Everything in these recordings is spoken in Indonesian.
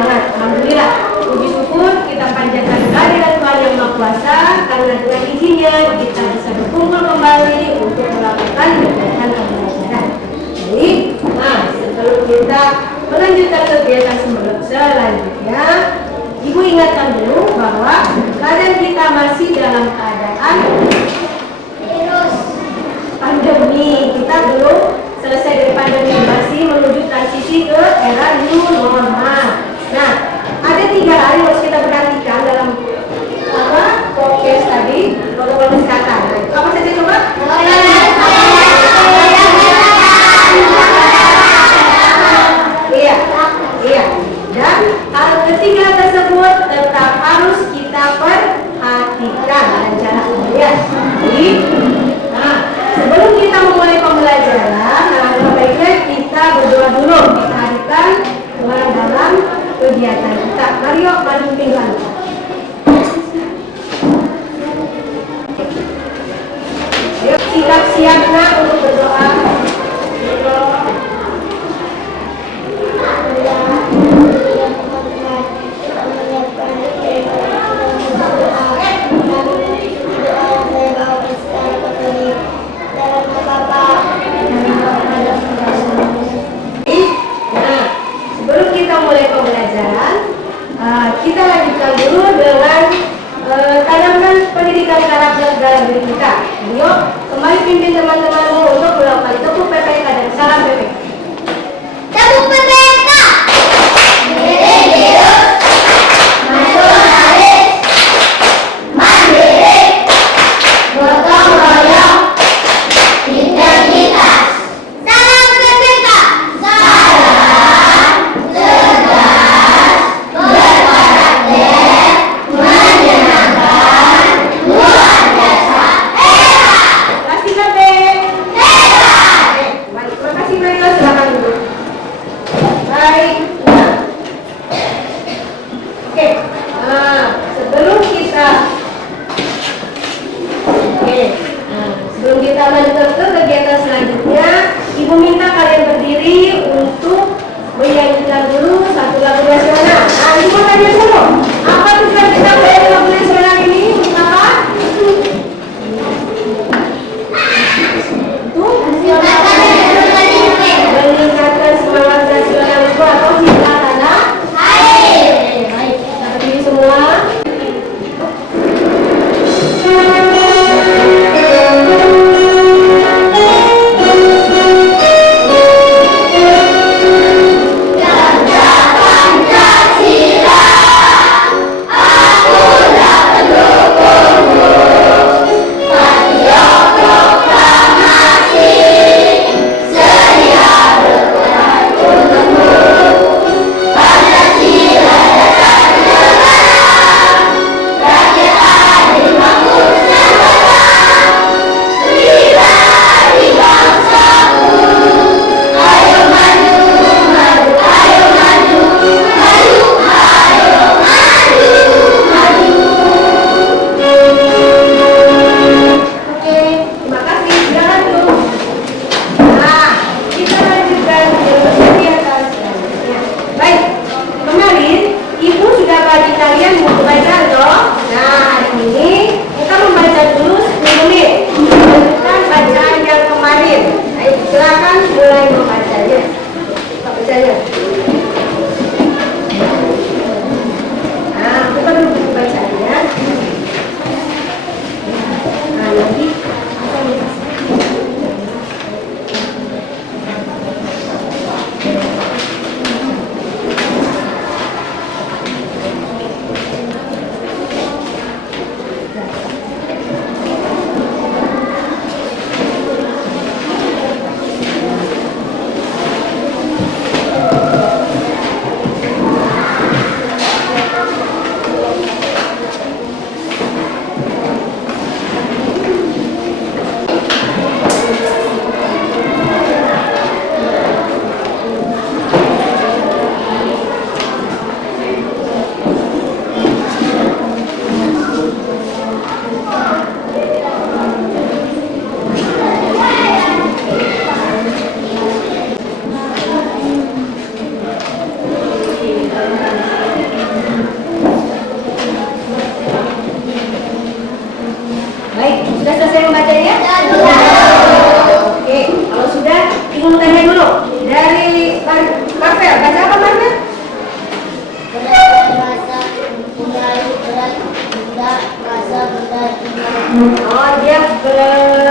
bersemangat. Alhamdulillah, puji syukur kita panjatkan kehadirat Tuhan Yang Maha Kuasa karena dengan izinnya kita bisa berkumpul kembali untuk melakukan kegiatan pembelajaran. Jadi, sebelum kita melanjutkan kegiatan selanjutnya, Ibu ingatkan dulu bahwa keadaan kita masih dalam keadaan virus pandemi. Kita belum selesai dari pandemi, masih menuju transisi ke era new normal. Nah, ada 3 hal yang harus kita perhatikan dalam podcast tadi, protokol kesehatan. Apa saja coba? Iya. Dan hal ketiga tersebut tetap harus kita perhatikan dan cara kemudian. Jadi, sebelum kita memulai pembelajaran, sebaiknya kita berdoa dulu. Kita hadirkan Tuhan dalam kegiatan kita. Mari yuk, mari pimpin. Ayo siap-siaplah untuk berdoa. Sebelum kita mulai pembelajaran, kita lanjutkan dulu dengan tanamkan pendidikan karakter dalam diri kita. Yuk, kembali pimpin teman-temanmu untuk melakukan tepuk PPK dan salam PPK. Tepuk PPK. Biru-biru, nasionalis, mandiri, gotong royong, integritas. Salam PPK. Salam cerdas, berkarakter, menyenangkan, luar biasa, hebat. Terima kasih, Baik. Terima kasih, Baik.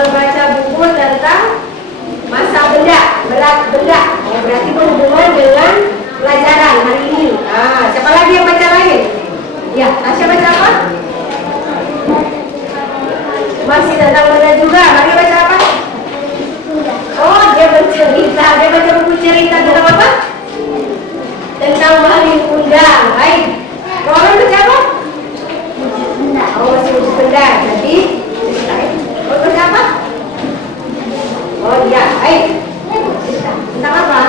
baca buku tentang masa benda, berat benda. Berarti berhubungan dengan pelajaran hari ini. Siapa lagi yang baca lain? Ya, Tasya baca apa? Masih tentang benda juga. Maria baca apa? Oh, dia bercerita. Dia baca buku cerita tentang apa? Tentang Malin Kundang. Baik. Roland baca apa? Oh, masih wujud benda. Jadi, baca apa? Oh iya, baik. Tentang apa?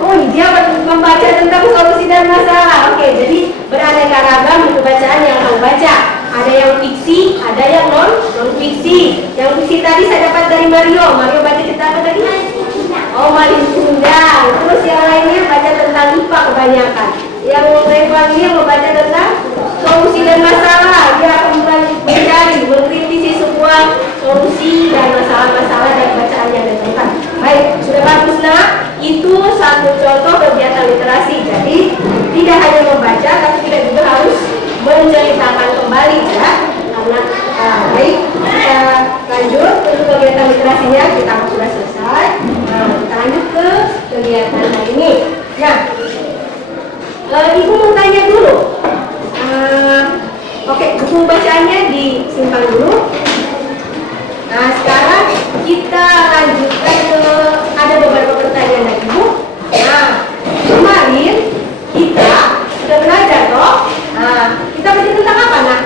Oh, dia membaca tentang solusi dan masalah. Oke, jadi beraneka ragam buku bacaan yang kamu baca. Ada yang fiksi, ada yang non fiksi. Yang fiksi tadi saya dapat dari Mario. Mario baca cerita apa tadi? Oh, Malin Kundang. Terus yang lainnya baca tentang IPA kebanyakan. Yang Revan ini membaca tentang solusi dan masalah. Dia akan mencari, mengkritisi sebuah solusi dan masalah-masalah dari bacaan yang ditemukan. Baik, sudah bagus nak. Itu satu contoh kegiatan literasi. Jadi tidak hanya membaca, tapi kita juga harus menceritakan kembali ya. Karena baik, kita lanjut untuk kegiatan literasinya. Kita sudah selesai. Kita lanjut ke kegiatan hari ini. Nah, ibu mau tanya dulu. Oke, buku bacaannya disimpan dulu. Nah, sekarang kita lanjutkan ke ada beberapa pertanyaan dari ibu. Nah, kemarin kita sudah belajar toh. Nah, kita belajar tentang apa nak?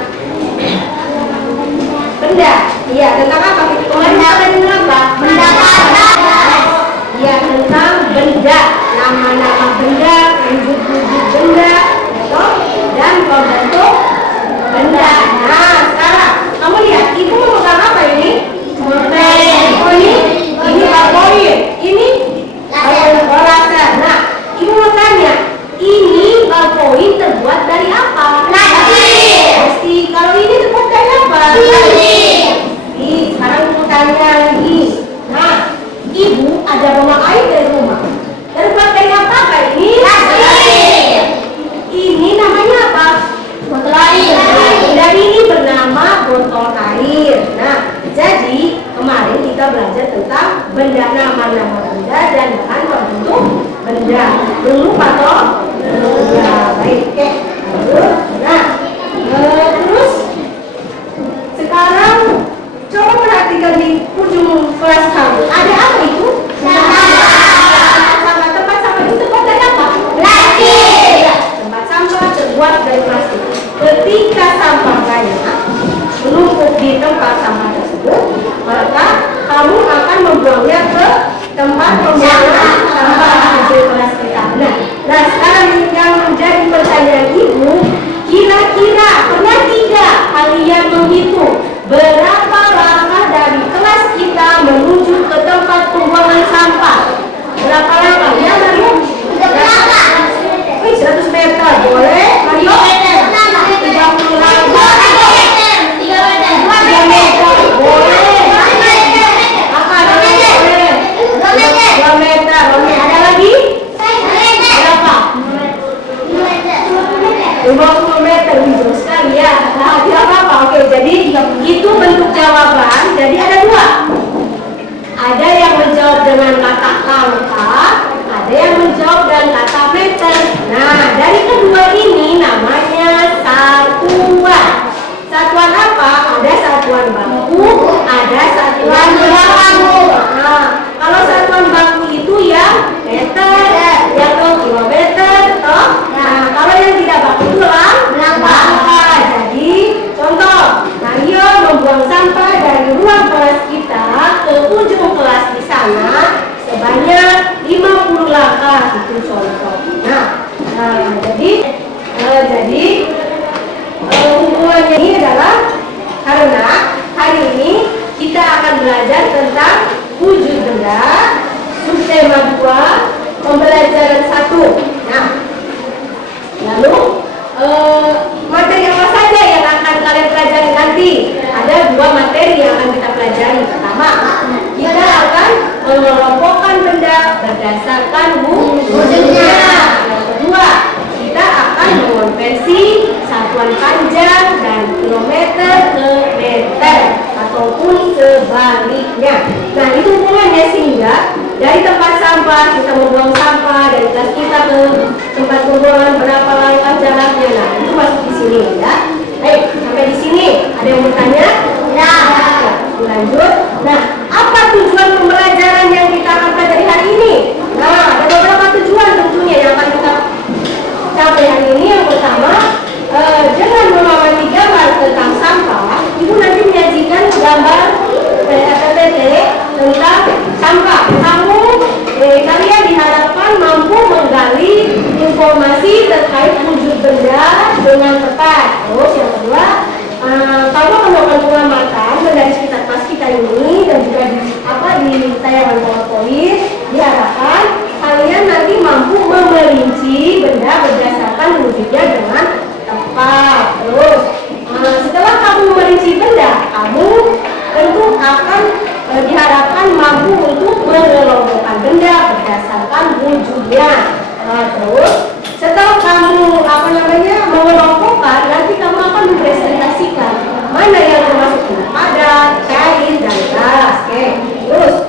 Benda. Iya, tentang apa? Kemarin kita belajar tentang apa? Benda kata. Iya, tentang benda. Nama-nama benda, wujud-wujud benda, toh, dan pembentuk benda. Nah, sekarang kamu lihat, ibu memegang apa ini? Oh, ini balkoin. Ini laser. Nah, ibu mau tanya, ini balkoin terbuat dari apa? Plastik. Kalau ini terbuat dari apa? Sekarang ibu tanya lagi. Nah, ibu ada rumah air dari rumah. Terbuat dari apa ini? Ini namanya apa? Botol air. Benda ini bernama botol air. Nah, jadi kemarin kita belajar tentang benda, nama-nama benda dan bahan pembentuk benda. Belum lupa toh? Ya, baik. Oke. Nah, terus sekarang coba perhatikan di ujung kelas kamu. Ada apa itu? Sampah. Tempat sampah itu terbuat dari apa? Plastik. Ya, tempat sampah terbuat dari plastik. Ketika sampah banyak menumpuk di tempat sampah tersebut, maka kamu akan membuangnya ke tempat pembuangan sampah hasil kelas kita. Nah, sekarang yang menjadi pertanyaan ibu, kira-kira pernah tidak kalian menghitung berapa langkah dari kelas kita menuju ke tempat pembuangan sampah? Berapa langkah? Ya, Mario? 100 meter, boleh? Mario? 30 langkah. 3 meter, boleh? Apa ada boleh? 2 meter, boleh? Ada lagi? Berapa? 50 meter, jauh sekali ya. Nah, tidak apa-apa. Oke, jadi itu bentuk jawaban. Jadi ada dua. Ada yang menjawab dengan kata langkah, ada yang menjawab dengan kata meter. Nah, dari kedua ini namanya satuan. Satuan apa? Ada satuan baku, ada satuan baku. Nah, kalau satuan baku itu ya meter, ya toh kilometer, toh. Nah, kalau yang tidak baku itu langkah. Jadi, contoh, Mario membuang sampah dari ruang kelas kita ke ujung kelas di sana sebanyak 50 langkah. Itu contoh. Nah, jadi hubungannya ini adalah karena hari ini kita akan belajar tentang wujud benda, subtema 2, pembelajaran 1. Nah, lalu materi apa saja yang akan kalian pelajari nanti? Ada 2 materi yang akan kita pelajari. Pertama, kita akan mengelompokkan benda berdasarkan wujudnya. Yang kedua, kita akan mengonversi satuan panjang dan kilometer ke meter ataupun eksplorasi terkait wujud benda dengan tepat. Terus yang kedua, kalau melakukan pengamatan benda di sekitar kelas kita ini dan juga di tayangan PowerPoint, diharapkan kalian nanti mampu memerinci benda berdasarkan wujudnya dengan tepat. Terus setelah kamu memerinci benda, kamu tentu akan diharapkan mampu untuk mengelompokkan benda berdasarkan wujudnya. Terus setelah kamu mengelompokkan, nanti kamu akan mempresentasikan mana yang termasuk benda padat, cair, dan gas. Oke. Terus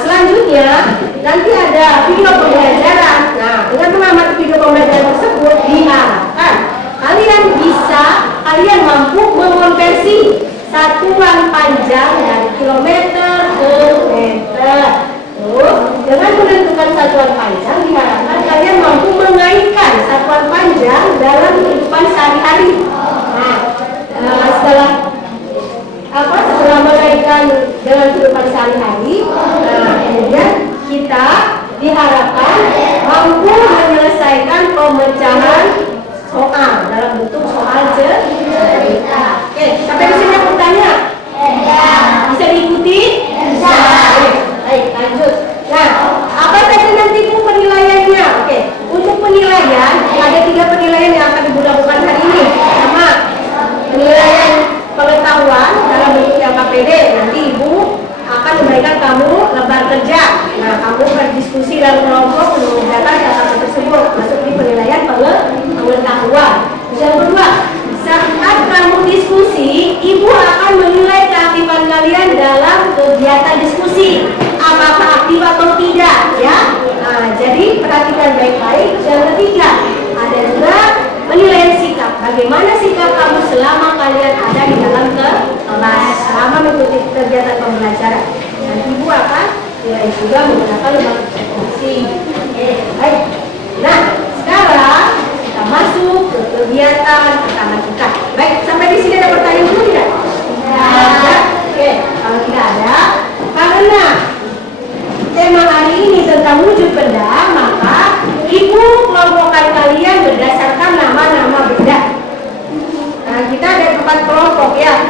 selanjutnya nanti ada video pembelajaran. Nah, dengan mengamati video pembelajaran tersebut diharapkan kalian mampu mengonversi satuan panjang dari kilometer ke meter. Terus dengan menentukan satuan panjang diharapkan kalian mampu mengaitkan satuan panjang dalam kehidupan sehari-hari. Nah, setelah mengaitkan dengan kehidupan sehari-hari, kemudian kita diharapkan mampu menyelesaikan pemecahan soal dalam bentuk soal cerita. Oke, sampai di sini aku tanya. Bisa diikuti? Bisa. Baik, lanjut. Nah, apa saja nanti penilaiannya? Oke, untuk penilaian ada 3 penilaian yang akan dilakukan hari ini. Pertama, penilaian pengetahuan dalam bentuk yang KPD. Nanti Ibu akan memberikan kamu lembar kerja. Nah, kamu berdiskusi dalam kelompok mengerjakan kata tersebut, masuk di penilaian pengetahuan. Yang kedua, saat kamu diskusi, Ibu akan menilai keaktifan kalian dalam kegiatan diskusi. Apakah aktif atau tidak, ya? Nah, jadi perhatikan baik-baik. Yang ketiga, ada juga penilaian sikap. Bagaimana sikap kamu selama kalian ada di dalam kelas, selama mengikuti kegiatan pembelajaran. Dan Ibu akan nilai juga menggunakan lembar diskusi. Baik. Nah, sekarang kita masuk ke kegiatan pertama kita. Baik, sampai di sini ada pertanyaan dulu tidak? Ada. Oke, kalau tidak ada, karena tema hari ini tentang wujud benda, maka Ibu kelompokkan kalian berdasarkan nama-nama benda. Nah, kita ada 4 kelompok, ya.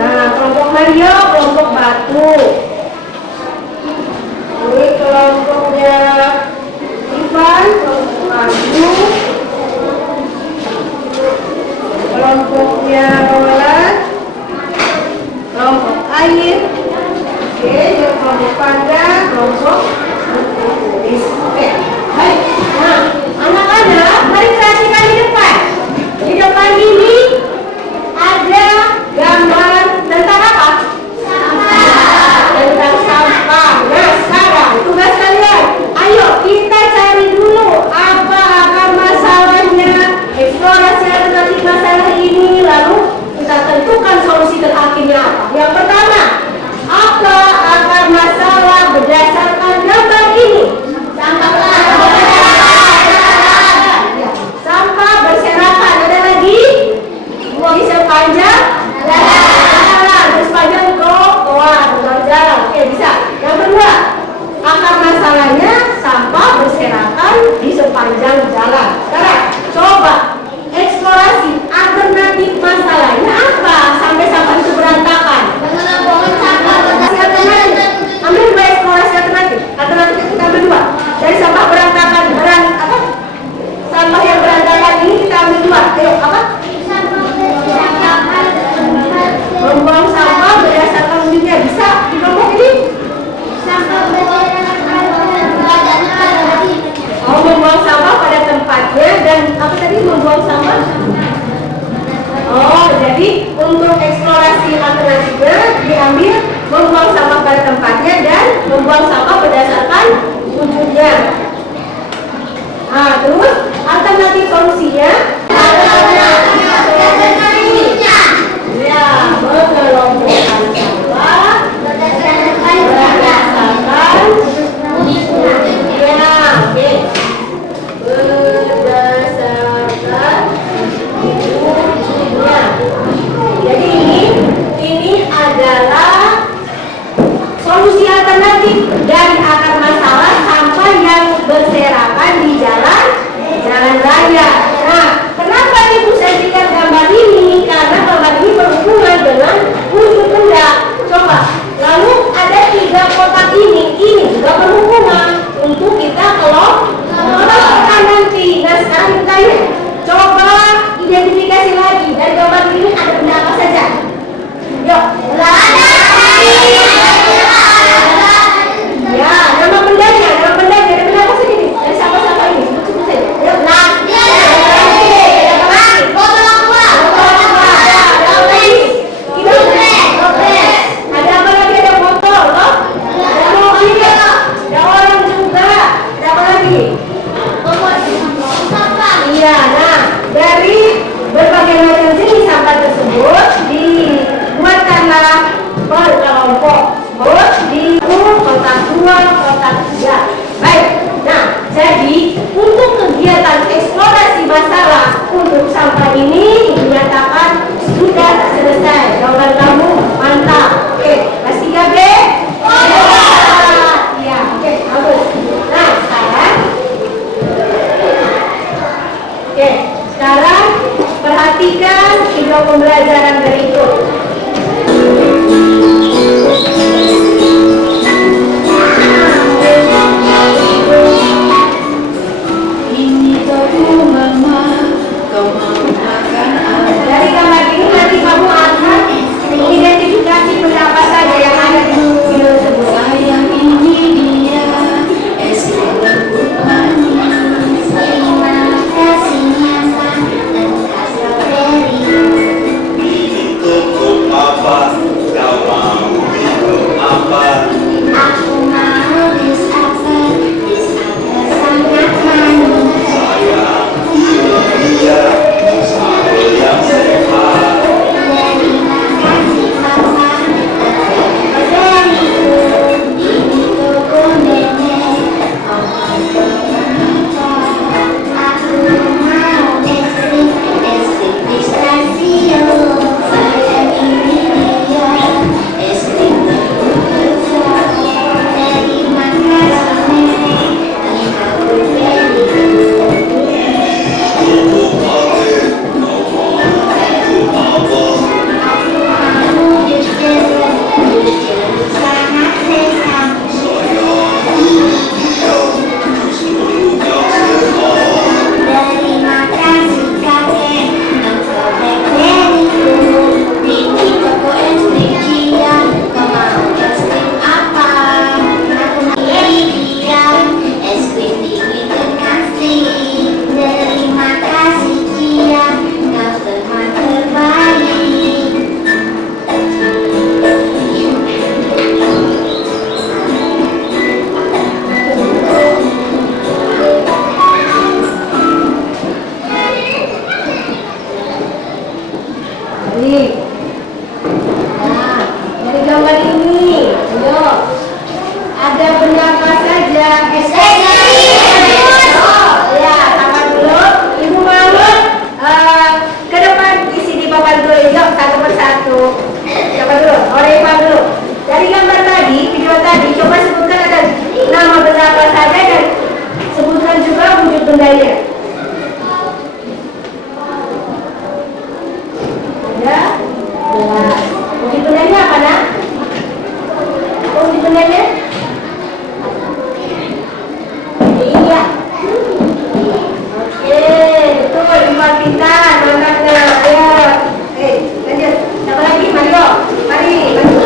Nah, kelompok Mario, kelompok batu. Ini kelompoknya Ivan, kelompok batu. Kelompoknya Roland, kelompok air. Oke, kelompok panda, kelompok tulis. Oke, baik. Nah, anak-anak, mari perhatikan di depan. Di depan ini ada gambar tentang apa? Sampah. Tentang sampah. Nah, sekarang tugas kalian, ayo kita cari dulu apa akar masalahnya, eksplorasi alternatif masalah ini, lalu kita tentukan solusi terakhirnya apa. Yang pertama, apa akar masalah berdasarkan gambar ini? Sampah berserakan. Ada lagi? Di sepanjang jalan. Di sepanjang trotoar, jalan. Oke, bisa. Yang kedua, akar masalahnya sampah berserakan di sepanjang jalan. Sekarang, coba eksplorasi alternatif masalahnya apa sampai sampah itu berantakan. Ambil 2 eksplorasi alternatif. Alternatif kita ambil 2. Dari sampah berantakan, sampah yang berantakan ini kita ambil 2. Ayo, apa? Membuang sampah berdasarkan wujudnya. Bisa di kelompok ini? Oh, membuang sampah pada tempatnya dan apa tadi membuang sampah? Oh, jadi untuk eksplorasi alternatifnya diambil membuang sampah pada tempatnya dan membuang sampah berdasarkan wujudnya. Nah, terus alternatif solusinya? Ya, mengelompokkan sampah berdasarkan wujudnya. Oke. Berdasarkan wujudnya. Jadi ini adalah solusi alternatif dari akar masalah sampah yang luar kota 3. Baik, nah jadi untuk kegiatan eksplorasi masalah untuk sampah ini dinyatakan sudah selesai. Jawaban kamu mantap. Oke, kelas 3B? Ya, oke, bagus. Nah, sekarang perhatikan video pembelajaran berikut. Dari gambar ini nanti kamu akan mengidentifikasi benda apa saja yang ada di video tersebut. Sayang ini dia, es krim lembut manis. Terima kasihnya Pak dan Kak Strawberry. Ini toko apa? Kau mau minum apa? Aku mau bis apel sangat manis. Sayang, ini dia sambal yang sehat. Terima kasih Papa dan Strawberry. Ini toko nenek. Aku mau es krim pistachio. Sayang ini dia es krim terlezat. Terima kasih nenek dan Strawberry. Toko apa? Kau mau minum apa? Aku mau jus jeruk sangat sehat. Sayang, ini dia jus jeruk yang sehat. Terima kasih kakek dan strawberry-ku. Ini toko es krim Cia. Kau mau es krim apa? Aku mau ini dia es krim dingin kekasih. Terima kasih Cia, kau teman terbaik. Baik. Nah, dari gambar ini, ayo. Ada benda apa saja? Oh, ya, sabar dulu. Ibu mau ke depan di sini Bapak dulu. Yuk, satu persatu. Siapa dulu? Oreva dulu. Dari gambar tadi, video tadi, coba sebutkan ada nama benda apa saja dan sebutkan juga wujud bendanya. Ada 11. Wujud bendanya apa, Nak? Apa wujud bendanya? Iya. Oke, betul. Lima bintang. Manaknya? Ayo. Lanjut. Siapa lagi? Mario. Mari, maju.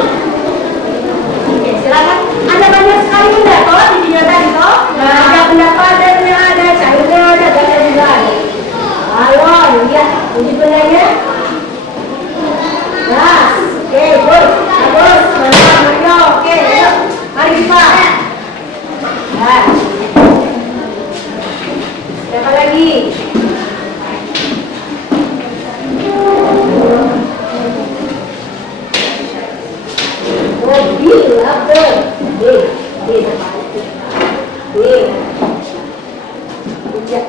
Oke, silakan. Ada banyak sekali benda toh di video tadi toh. Nah, ada benda padatnya, ada cairnya, ada gasnya juga ada. Halo, lihat wujud bendanya. Nah, oke, good. Bagus. Mantap, Mario. Oke, ayo. Mari kita. Nah. Siapa lagi? Mobil apa? B. Ya.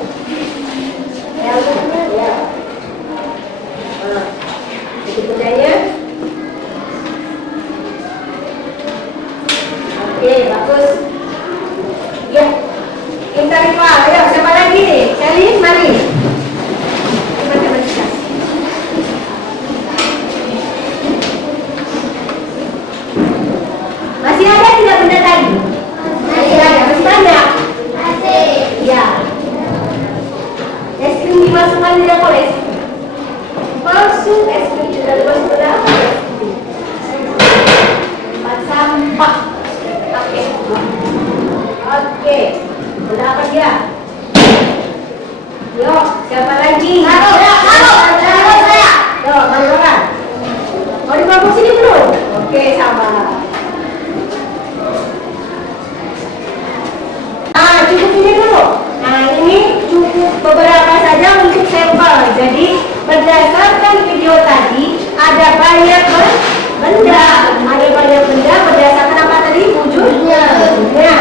Ya. Nah, itu bendanya. Oke, bagus. Ya. Kita Rifa, ayo siapa lagi nih? Selin, mari. Coba kita. Masih ada tidak benda tadi? Masih ada, masih banyak. Masih. Ya. Es krim dimasukkan tidak boleh. Palsu es krim tidak dimasukkan apa? Tempat sampah. Oke. Benda apa dia? Yuk, siapa lagi? Halo, saya. Yuk, mari orang. Mau dibawa sini belum? Oke, sabar. Cukup ini dulu. Nah, ini cukup beberapa saja untuk sampel. Jadi, berdasarkan video tadi, ada banyak benda. Ada banyak benda berdasarkan apa tadi? Wujudnya. Ya,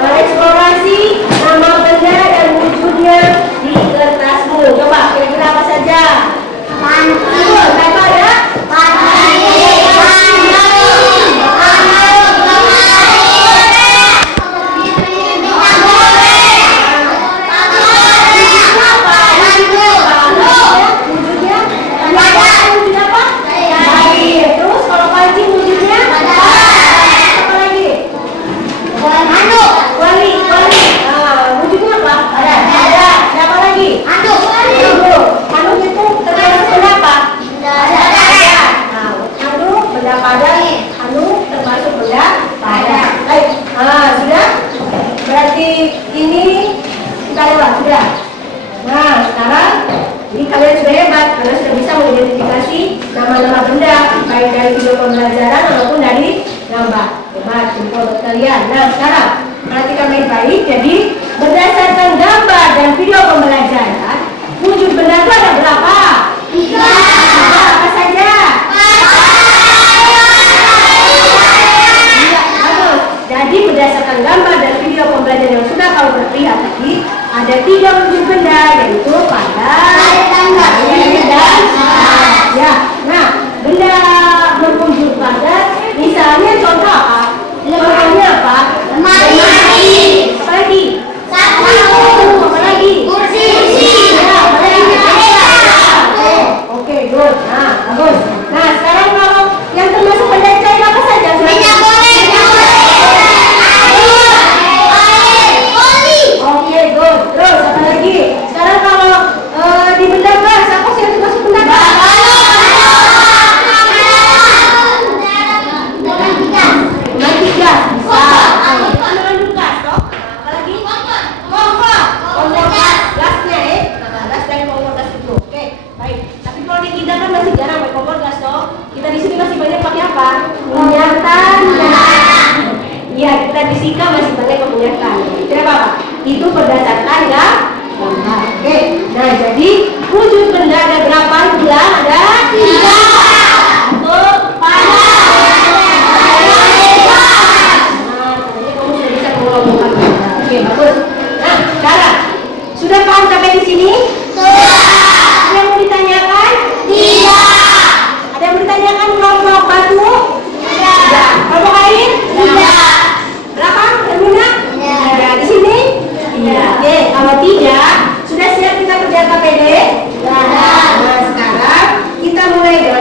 eksplorasi nama benda dan wujudnya di kertasmu. Coba kira-kira apa saja? Apa ya? Terus kalau panci wujudnya apa lagi? Wali. Wujudnya apa? Ada. Apa lagi? Handuk itu termasuk benda apa? Handuk benda padat. Handuk termasuk benda padat. Baik. Sudah? Berarti ini kita lewat sudah. Nah, sekarang ini kalian sudah hebat karena sudah bisa mengidentifikasi nama-nama benda baik dari video pembelajaran maupun dari gambar. Hebat, jempol buat kalian. Nah, sekarang perhatikan baik-baik. Jadi berdasarkan gambar dan video pembelajaran, wujud benda itu ada berapa? 3. Apa saja? Iya, bagus. Jadi berdasarkan gambar dan video pembelajaran yang sudah kau berlihat tadi, ada 3 wujud benda, yaitu padat, kain, dan ya. Nah, benda berwujud padat, misalnya contoh apa? Contohnya apa? Lemari. Apa lagi? Apa lagi? Kursi. Ya, apa lagi? Oke, good. Nah, bagus. Nah, sekarang kalau yang termasuk benda cair apa saja? Minyak goreng. Oke, good. Terus apa lagi? Sekarang kalau di benda gas, apa sih yang termasuk benda gas? Mengandung gas. Mengandung gas, toh? Apa lagi? Kompor gas. Gasnya, gas dari kompor gas itu. Oke, baik. Tapi kalau di kita kan masih jarang pakai kompor gas, toh? Kita di sini masih banyak pakai apa? Minyak tanah. Iya, kita di Sika masih banyak minyak tanah. Kenapa, Pak? Itu berdasarkan ya. Oke. Nah, jadi wujud benda ada berapa? Bilang ada 3. Untuk padat. Kamu sudah bisa mengelompokkan benda. Oke, bagus. Nah, sekarang sudah paham sampai di sini? Ada yang mau ditanyakan? Ada yang mau ditanyakan kelompok batu? Tidak. Kelompok air? Tidak. Belakang? Terminal? Ada di sini? Iya. Oke, kalau tidak, sudah siap kita kerja KPD? Nah, sekarang kita mulai dengan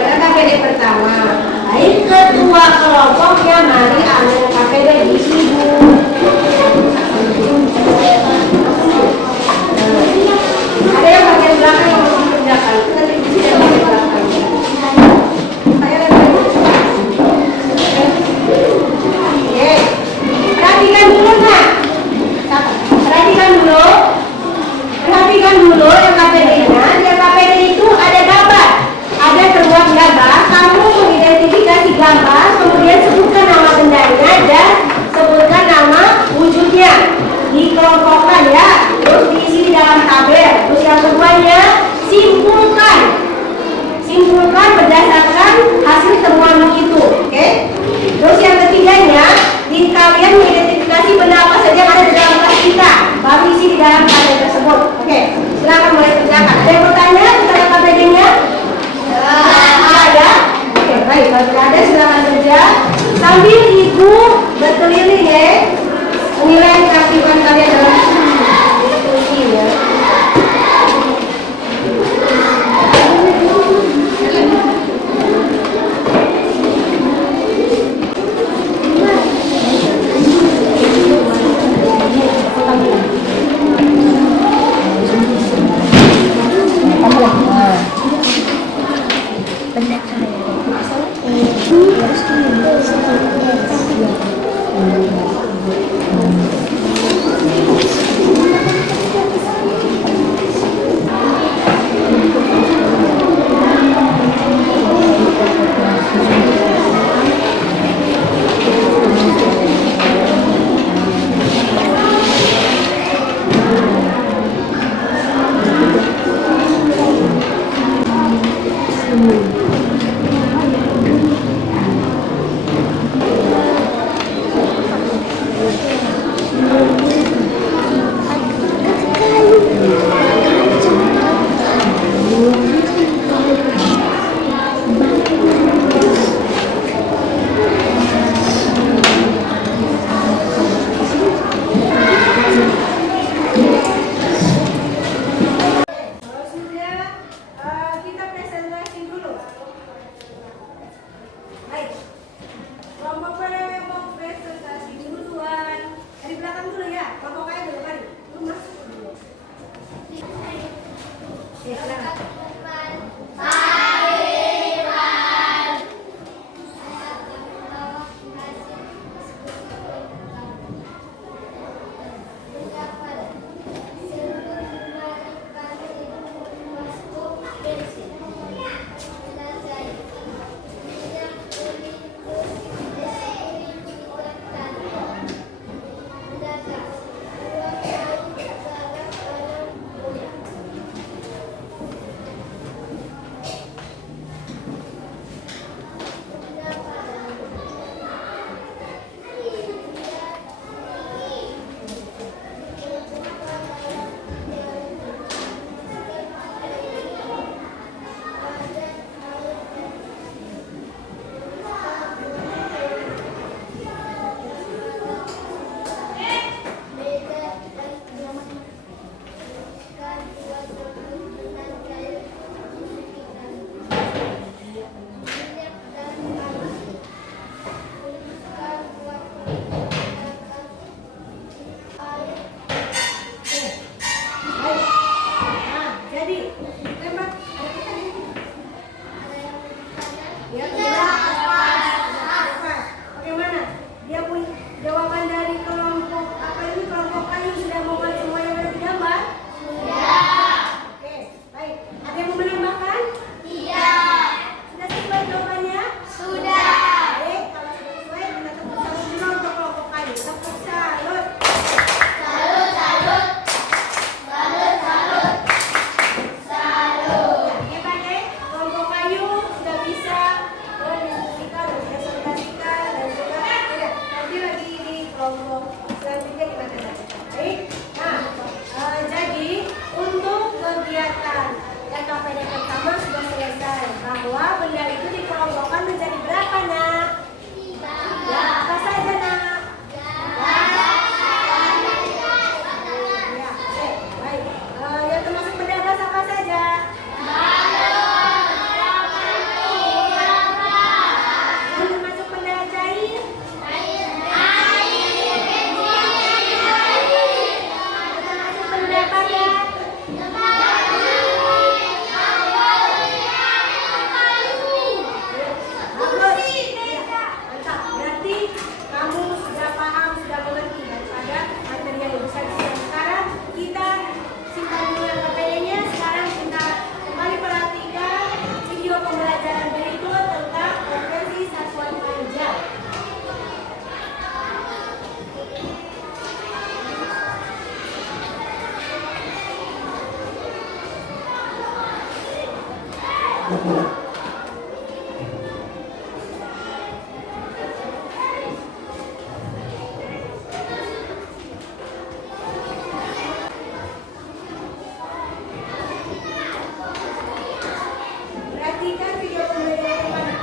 Nah, jadi tembak ada kita di sini. Ya, pas. Bagaimana? Dia punya jawaban dari kelompok apa ini kelompok kayu sudah membuat semua yang ada di gambar? Sudah. Oke, baik. Ada yang mau menambahkan? Tidak. Sudah sesuai jawabannya? Sudah. Baik, kalau sudah sesuai kita tepuk tangan dulu untuk kelompok kayu. Tepuk salut. Salut, salut. Salut, salut. Salut. Hebat deh, kelompok kayu sudah bisa berdiskusikan, bersosialisasikan dan juga ya, nanti lagi di kelompok selanjutnya kita akan baik. Nah, jadi untuk kegiatan LKPD pertama sudah selesai. Bahwa benda itu dikelompokkan menjadi berapa, Nak? Ya, apa saja, Nak? Ya, oke, baik. Yang termasuk benda gas apa saja? Yang termasuk benda cair? Yang termasuk benda padat? Bagus. Ya, mantap. Berarti kamu sudah paham, sudah mengerti daripada materi yang bisa disiapkan. Sekarang kita simpan dulu LKPD-nya. Sekarang kita kembali perhatikan video pembelajaran berikut tentang konvensi satuan panja. Perhatikan video pembelajaran yang mana?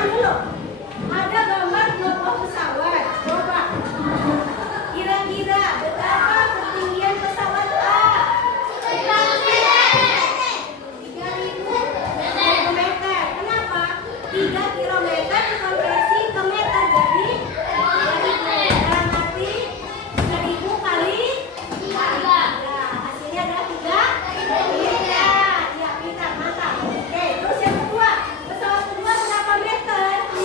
tahan dulu. Ada gambar kelompok pesawat. Coba. Kira-kira berapa ketinggian pesawat A? 3.000 meter. Kenapa? 3 kilometer dikonversi ke meter jadi 3.000. Dalam arti 1.000 kali 3. Ya, hasilnya adalah 3 meter. Ya, pintar, mantap. Oke, terus yang kedua. Pesawat kedua berapa meter? 1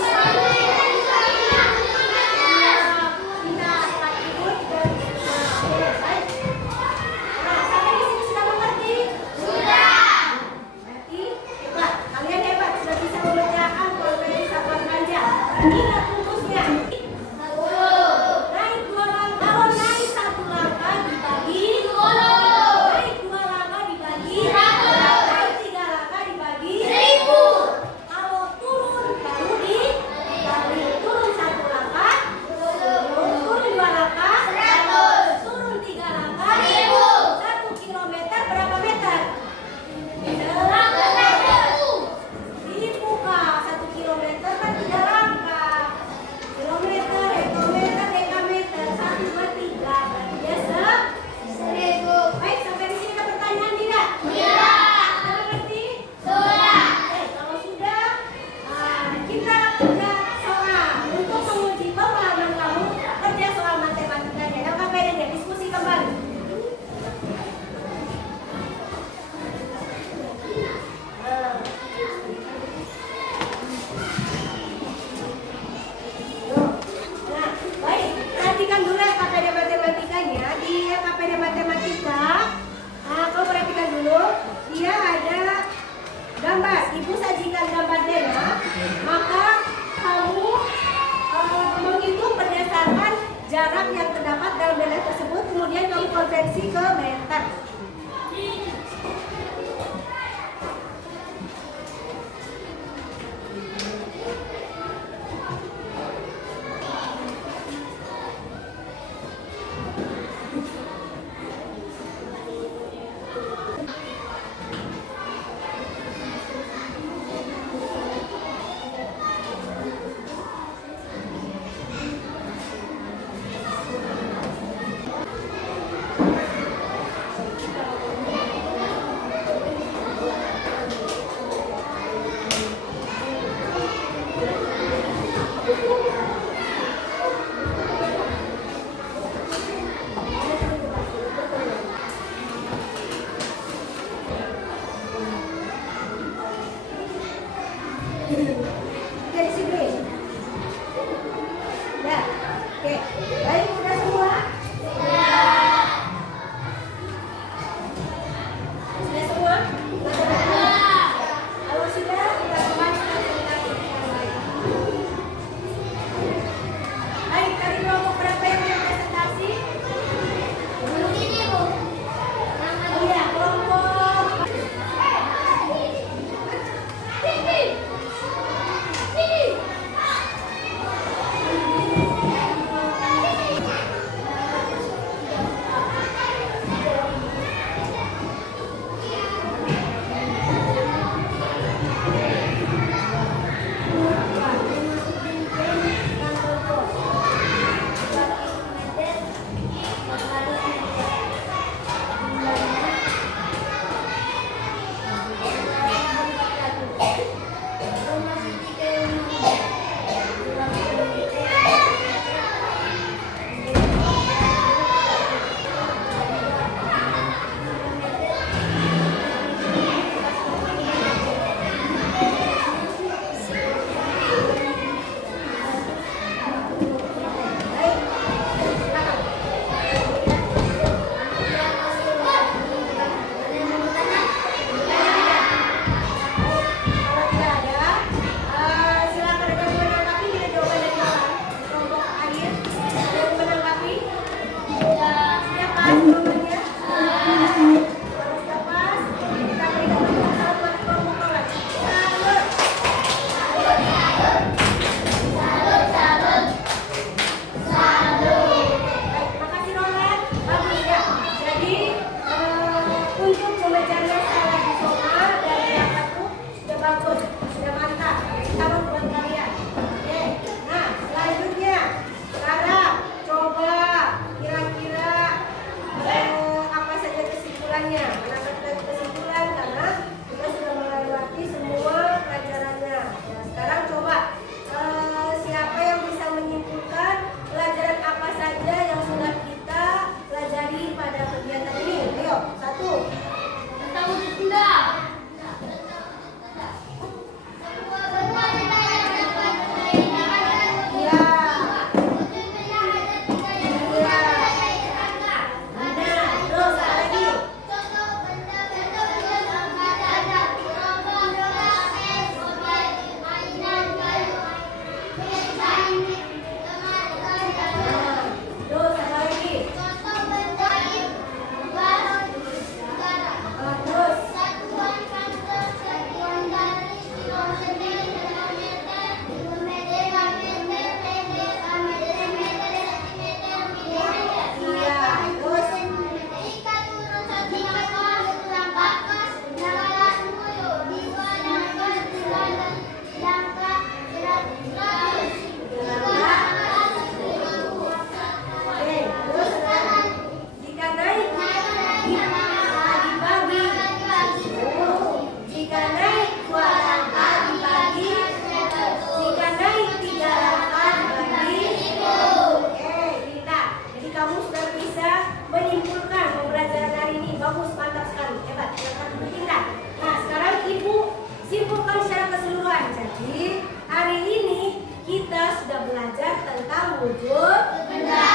wujud benda.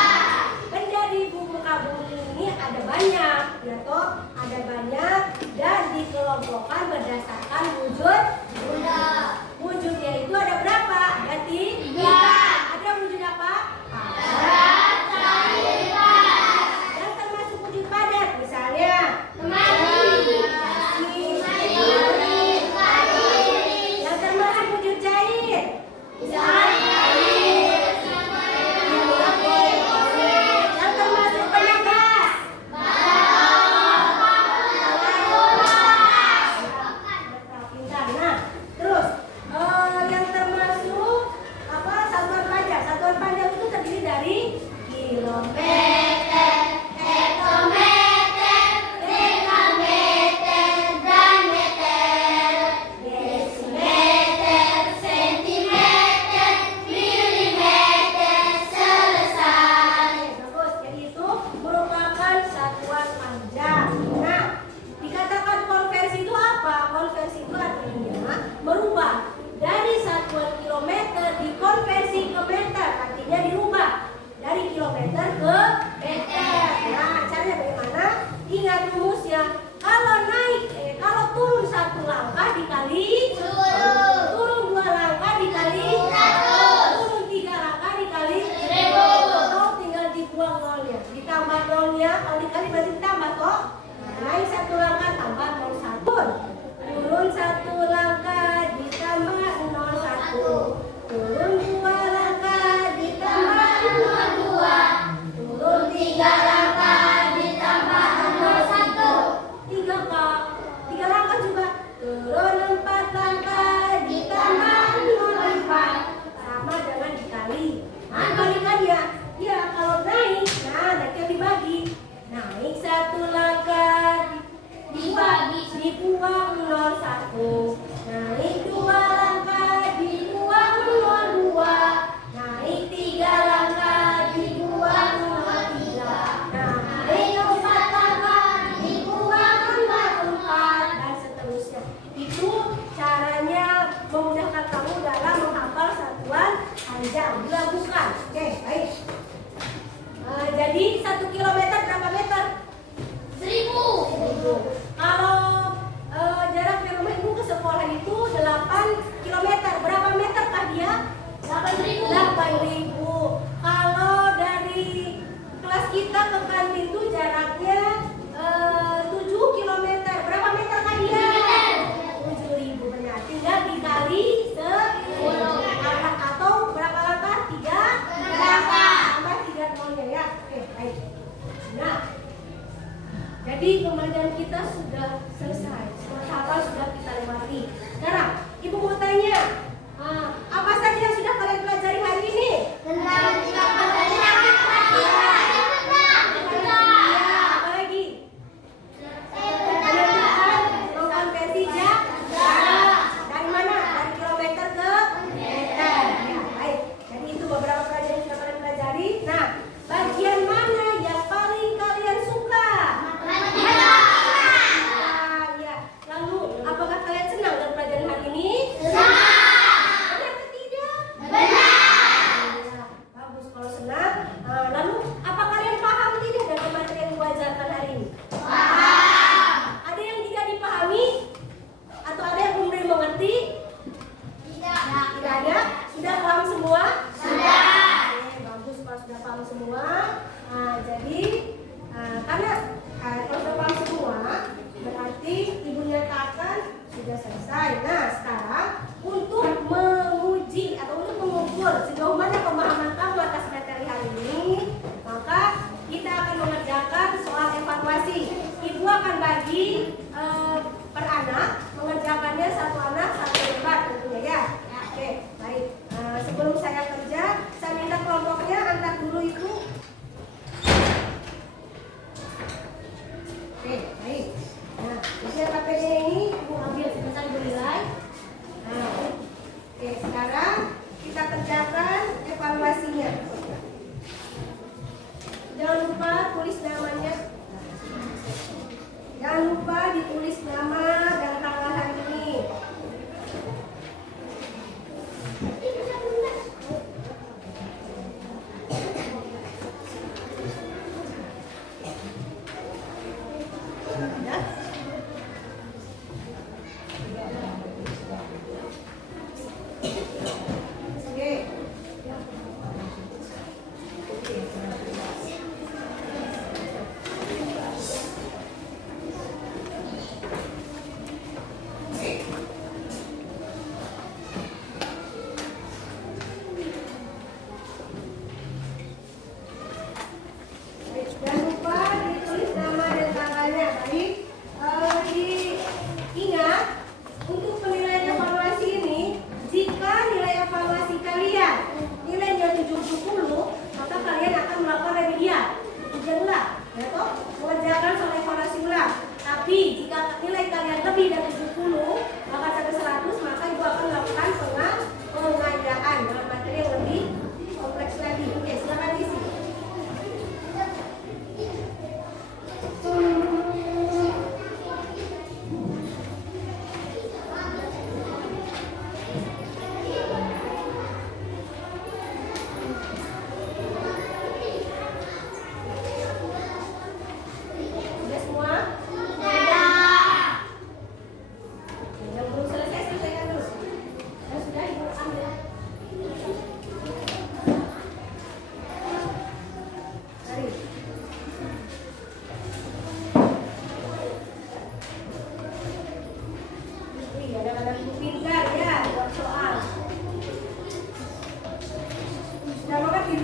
Benda di muka bumi ini ada banyak, ya toh? Ada banyak dan dikelompokkan berdasarkan wujud benda. Wujudnya itu ada berapa? Ada 3. Ada wujud apa? Dan termasuk wujud padat, misalnya yang termasuk wujud cair. Yang termasuk penegas. Pintar. Nah, terus yang termasuk apa? Satuan panjang. Satuan panjang itu terdiri dari kilometer, hektometer, dekameter, dan meter, desimeter, sentimeter, milimeter, selesai. Bagus. Jadi itu merupakan satuan panjang. Nah, dikatakan konversi itu apa? Konversi itu artinya merubah dari satuan kilometer dikonversi ke meter, artinya dirubah dari kilometer ke meter. Nah, caranya bagaimana? Ingat rumusnya. Kalau turun 1 langkah dikali, turun 2 langkah dikali, turun 3 langkah dikali, atau tinggal dibuang nolnya, ditambah nolnya. Kalau dikali berarti ditambah toh. Naik 1 langkah tambah 0,1. Turun 1 langkah ditambah 0,1. Turun 2 langkah ditambah 0,2. Turun 3 langkah ditambah 0,1. 3 langkah juga. Turun 4 langkah ditambah 0,4. Sama dengan dikali. Nah, kalikannya. Ya, kalau naik, nah nanti dibagi. Naik 1 langkah dibuang 0,1. Naik 2 langkah dibuang 0,2. Naik 3 langkah dibuang 0,3. Naik 4 langkah dibuang 0,4 dan seterusnya. Itu caranya memudahkan kamu dalam menghafal satuan panjang. Dilakukan. Oke, baik. Jadi 1 kilometer berapa meter? 1000. Kalau jarak dari rumah ibu ke sekolah itu 8 kilometer. Berapa meter kah dia? 8.000. 8.000. Kalau dari kelas kita ke kantin itu jaraknya 7 kilometer. Berapa meter kah dia? 7.000 benar. Tinggal dikali 10 atau berapa langkah? 3 langkah. Tambah 3 nolnya ya. Oke, baik. Nah, jadi pembelajaran kita sudah selesai. Semua tahapan sudah kita lewati. Sekarang, ibu mau tanya, apa saja yang sudah kalian pelajari hari ini? Apa lagi? Konversi jarak. Dari mana? Dari kilometer ke meter. Ya, baik. Jadi itu beberapa pelajaran yang sudah kalian pelajari. Nah, bagian mana yang paling kalian suka? Ya. Lalu, apakah kalian senang dengan pelajaran hari ini? Senang. Benar atau tidak? Benar. Ya, bagus kalau senang. Lalu, apa kalian paham tidak dengan materi yang diajarkan hari ini? Paham. Ada yang tidak dipahami? Atau ada yang belum mengerti? Tidak. Tidak ada? Sudah paham semua? Sudah. Oke, bagus kalau sudah paham semua. Jadi karena kalau sudah paham semua, berarti ibu nyatakan sudah selesai. Nah, sekarang untuk menguji atau untuk mengukur sejauh mana pemahaman kamu atas materi hari ini, maka kita akan mengerjakan soal evaluasi. Ibu akan bagi per anak, mengerjakannya satu anak satu lembar tentunya ya. Oke, baik. Sebelum saya kerja, saya minta kelompoknya antar dulu itu. Oke, baik. Nah, ujian KPD ini ibu ambil sebesar bernilai. Nah, oke, sekarang kita kerjakan evaluasinya. Jangan lupa tulis namanya. Jangan lupa di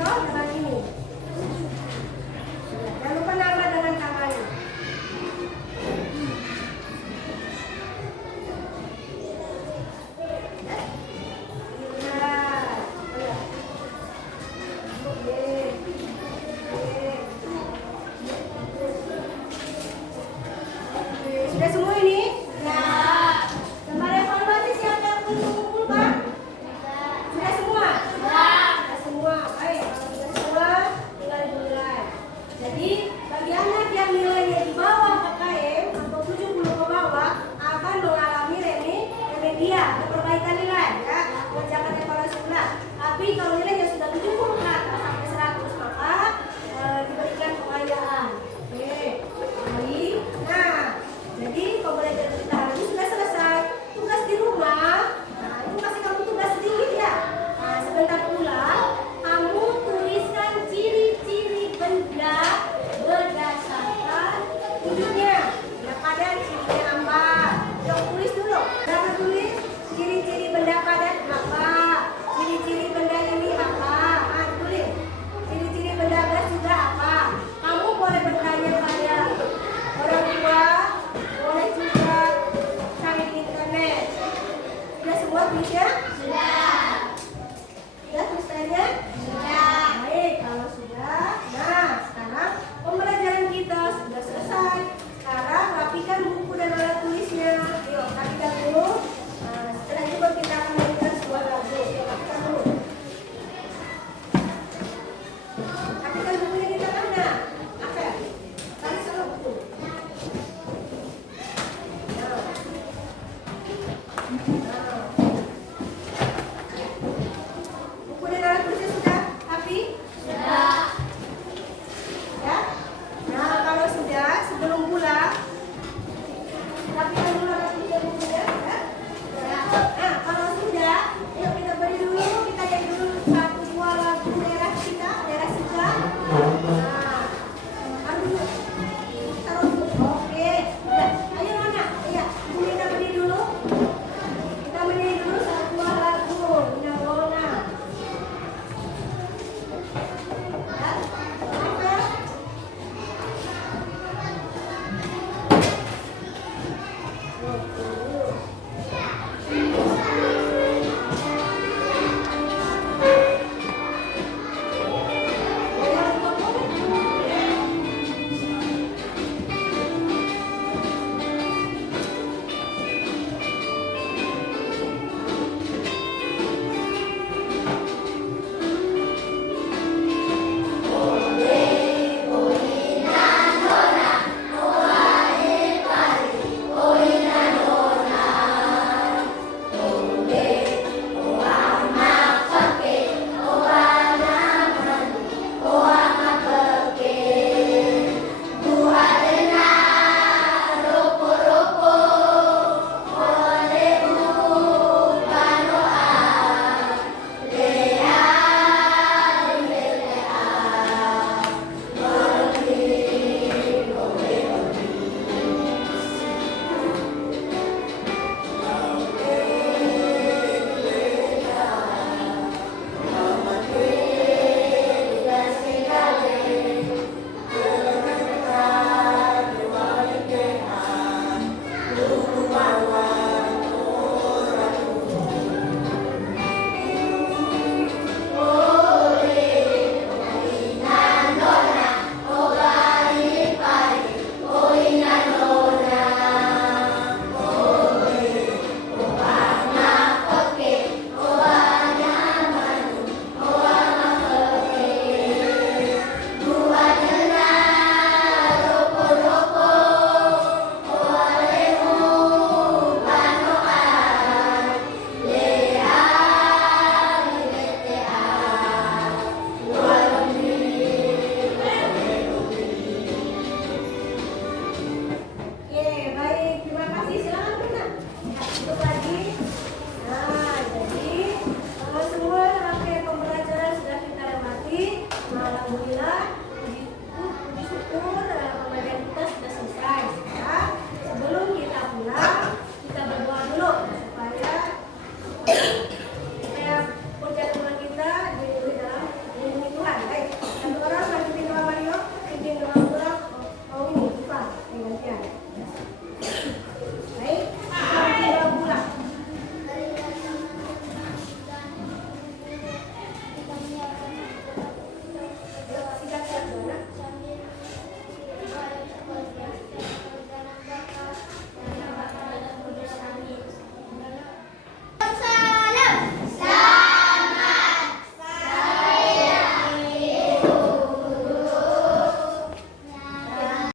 Roh,